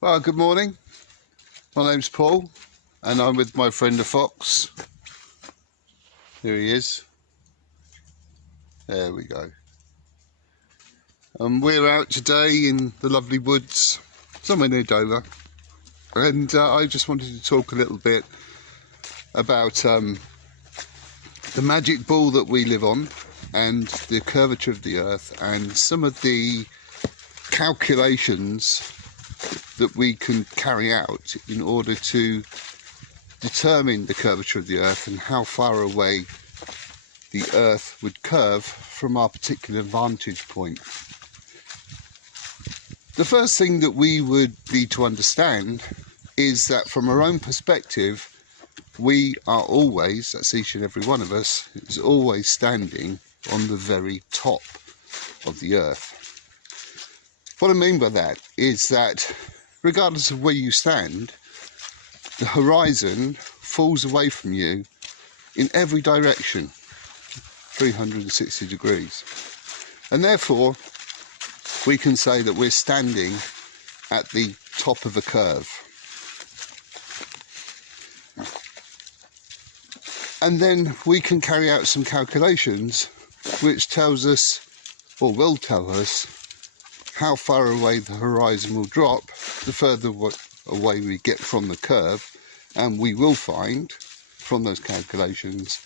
Well, good morning. My name's Paul and I'm with my friend the fox. Here he is. There we go. We're out today in the lovely woods, somewhere near Dover, and I just wanted to talk a little bit about the magic ball that we live on and the curvature of the earth and some of the calculations that we can carry out in order to determine the curvature of the earth and how far away the earth would curve from our particular vantage point. The first thing that we would need to understand is that from our own perspective, we are always, that's each and every one of us, is always standing on the very top of the earth. What I mean by that is that regardless of where you stand, the horizon falls away from you in every direction, 360 degrees. And therefore, we can say that we're standing at the top of a curve. And then we can carry out some calculations which tells us, or will tell us, how far away the horizon will drop the further away we get from the curve, and we will find from those calculations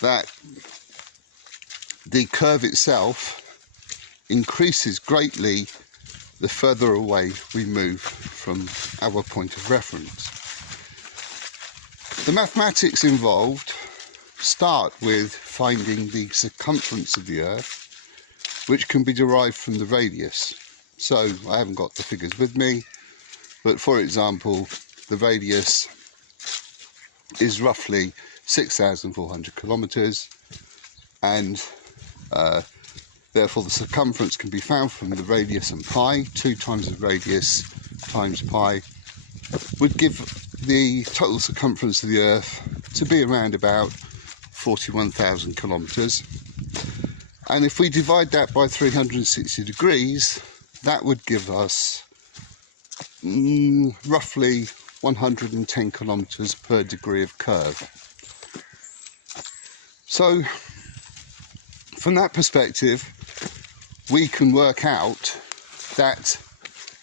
that the curve itself increases greatly the further away we move from our point of reference. The mathematics involved start with finding the circumference of the earth, which can be derived from the radius. So I haven't got the figures with me, but for example, the radius is roughly 6,400 kilometers, and therefore the circumference can be found from the radius and pi. 2 times the radius times pi would give the total circumference of the earth to be around about 41,000 kilometers. And if we divide that by 360 degrees, that would give us roughly 110 kilometers per degree of curve. So from that perspective, we can work out that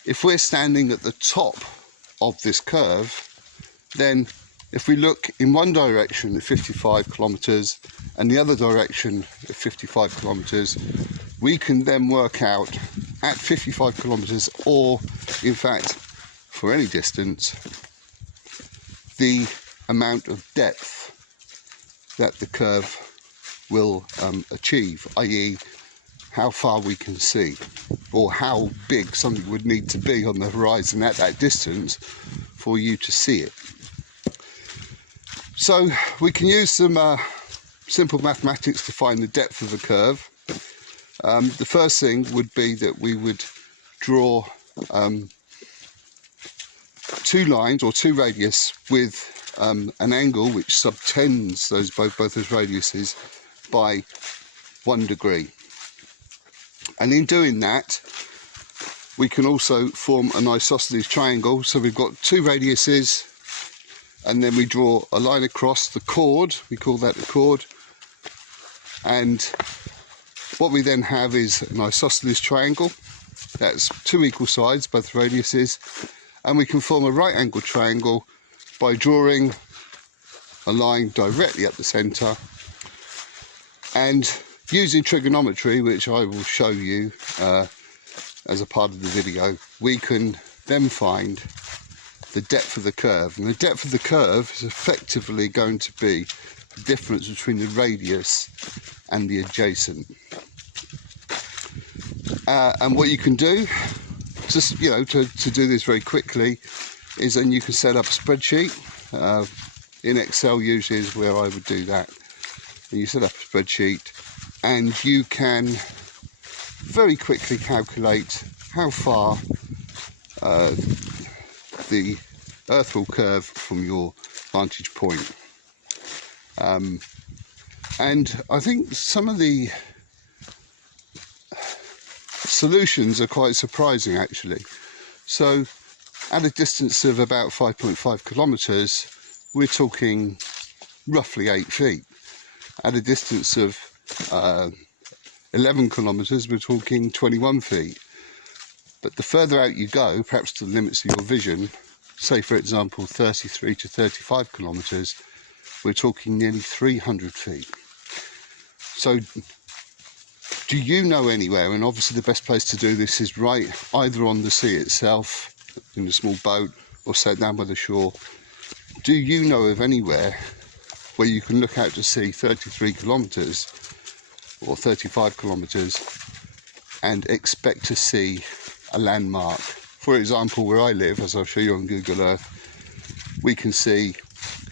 if we're standing at the top of this curve, then if we look in one direction at 55 kilometers and the other direction at 55 kilometers, we can then work out at 55 kilometers, or in fact for any distance, the amount of depth that the curve will achieve, i.e. how far we can see, or how big something would need to be on the horizon at that distance for you to see it. So we can use some simple mathematics to find the depth of the curve. The first thing would be that we would draw 2 lines or 2 radius with an angle which subtends both those radiuses by 1 degree. And in doing that, we can also form an isosceles triangle. So we've got 2 radiuses, and then we draw a line across the chord, we call that the chord, and what we then have is an isosceles triangle. That's 2 equal sides, both radiuses, and we can form a right angle triangle by drawing a line directly at the centre, and using trigonometry, which I will show you as a part of the video, we can then find the depth of the curve. And the depth of the curve is effectively going to be the difference between the radius and the adjacent. And what you can do, just to do this very quickly, is then you can set up a spreadsheet. In Excel usually is where I would do that. And you set up a spreadsheet and you can very quickly calculate how far the earth will curve from your vantage point. And I think some of the solutions are quite surprising actually. So At a distance of about 5.5 kilometres, we're talking roughly 8 feet. At a distance of 11 kilometres, we're talking 21 feet. But the further out you go, perhaps to the limits of your vision, say for example 33 to 35 kilometres, we're talking nearly 300 feet. So do you know anywhere, and obviously the best place to do this is right either on the sea itself, in a small boat, or sat down by the shore. Do you know of anywhere where you can look out to sea 33 kilometres or 35 kilometres and expect to see a landmark? For example, where I live, as I'll show you on Google Earth, we can see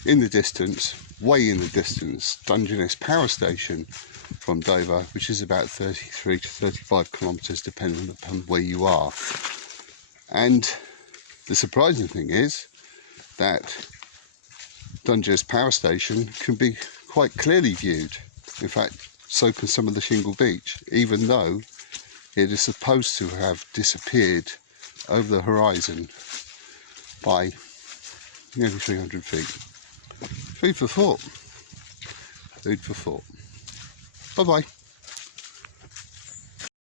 in the distance, way in the distance, Dungeness Power Station from Dover, which is about 33 to 35 kilometres depending upon where you are. And the surprising thing is that Dungeness Power Station can be quite clearly viewed. In fact, so can some of the Shingle Beach, even though it is supposed to have disappeared over the horizon by nearly 300 feet. Food for thought. Food for thought. Bye-bye.